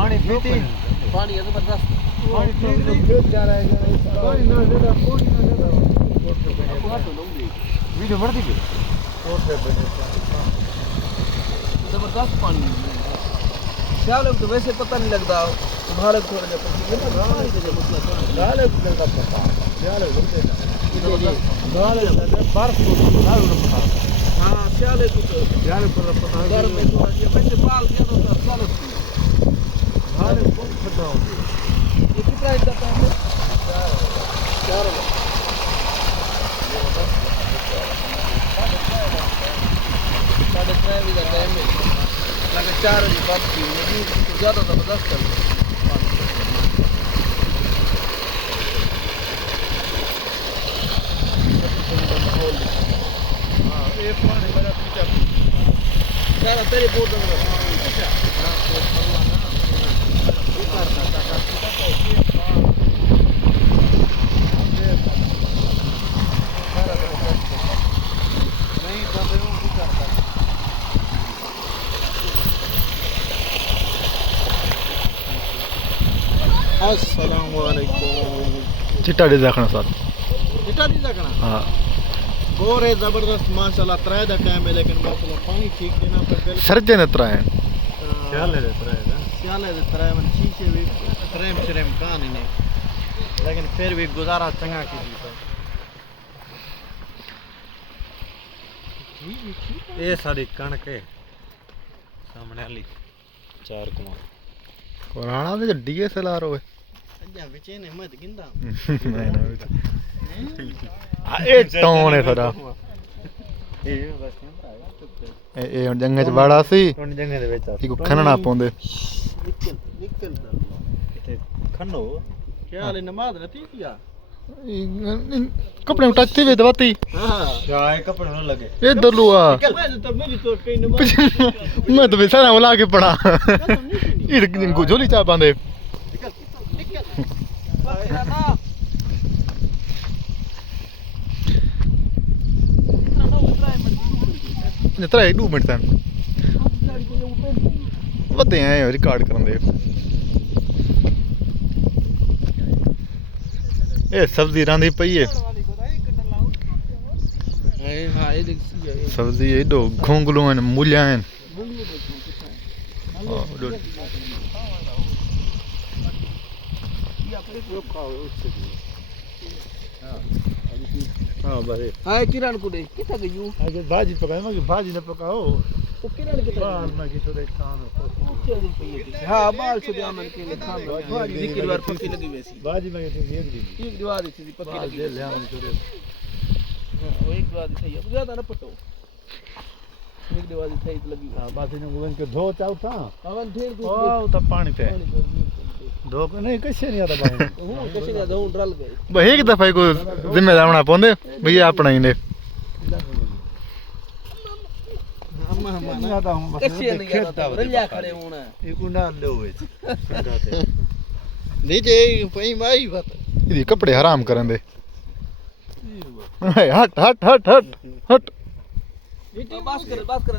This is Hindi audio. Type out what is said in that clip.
पानी पीती पानी है जबरदस्त पानी ठीक जा रहा है पानी ना देता वीडियो बढ़ती गई जबरदस्त पानी है ख्याल है तो वैसे पता नहीं लगता तुम्हारे थोड़ा जब पानी का मतलब गाले लगता पता गाले लगते ना गाले बर्फ को गाले पता हां ख्याल है कुछ गाले पर पता घर में थोड़ा ये वैसे माल दिया तो साल गाले को पता हो ये कितना एक जाता है 4 साढ़े 3 भी जाता है लगा 4 की बात की नहीं ज्यादा जबरदस्त है हां ये पानी मेरा पीछा सारा तेरे बोर्ड में अस्सलाम वालेकुम चिट्टा डी देखना सर चिट्टा दी लगना हाँ गोरे जबरदस्त माशाल्लाह 3 दा टाइम है लेकिन माशाल्लाह पानी ठीक देना पर बिल्कुल सर्जे ने तरह है ख्याल है तरह है सियाले दे 3 मन शीशे भी ट्रेम श्रेम कान ही नहीं लेकिन फिर भी गुजारा चंगा की ये सारी कणक है सामने वाली 4 कुआं कोराना में डीएसएलआर होए अजा विचे ने मत गिंदा नहीं ना ए टोन है सरा ये बस ए जंगे च बाड़ा सी कौन जंगे दे विच इको खनना पाउंदे निकल ते खन्नो क्या ले नमाज नती किया कपड़े में टच थी वे दवाती हां चाय कपड़े न लगे ए दलुआ मैं तो मेरी तो कहीं नमाज मैं तो बेचारा बुला के पड़ा इड गोली चा बांधे निकल बाकी ना इतना 2 मिनट तक वधे आए रिकॉर्ड करन दे ए सब्जी रांधी पई है हां ये देख सी सब्जी एडो घोंगलू हैं मूलियां हैं हां बस हाय किरण को दे किथा गयू आगे भाजी पकाए मगर भाजी न पकाओ तो किरण किथा बाल में किसो दे खान हां बाल से आमन के खान भाजी निकल बार पक्की लगी वैसी भाजी में किसी एक दी एक दीवार थी पक्की लगी दे ले हम छोड़े वो एक दीवार थी अब ज्यादा ना पटो एक दीवार थी लगी हां बात ने गोवन के धो चाउ था अवन ढेर ओ तो पानी पे धो के नहीं कैसे नहीं आता पानी हूं कैसे ना धो डल गए भाई एक दफा को जिम्मेदार होना पौंदे भैया अपना ही ने अम्मा हम नहीं आता हूं बस कैसे नहीं आता रलिया खड़े होना ये कुंडा ले हुए नहीं जे पई माई बात इदी कपड़े हराम करन दे हट हट हट हट हट बात कर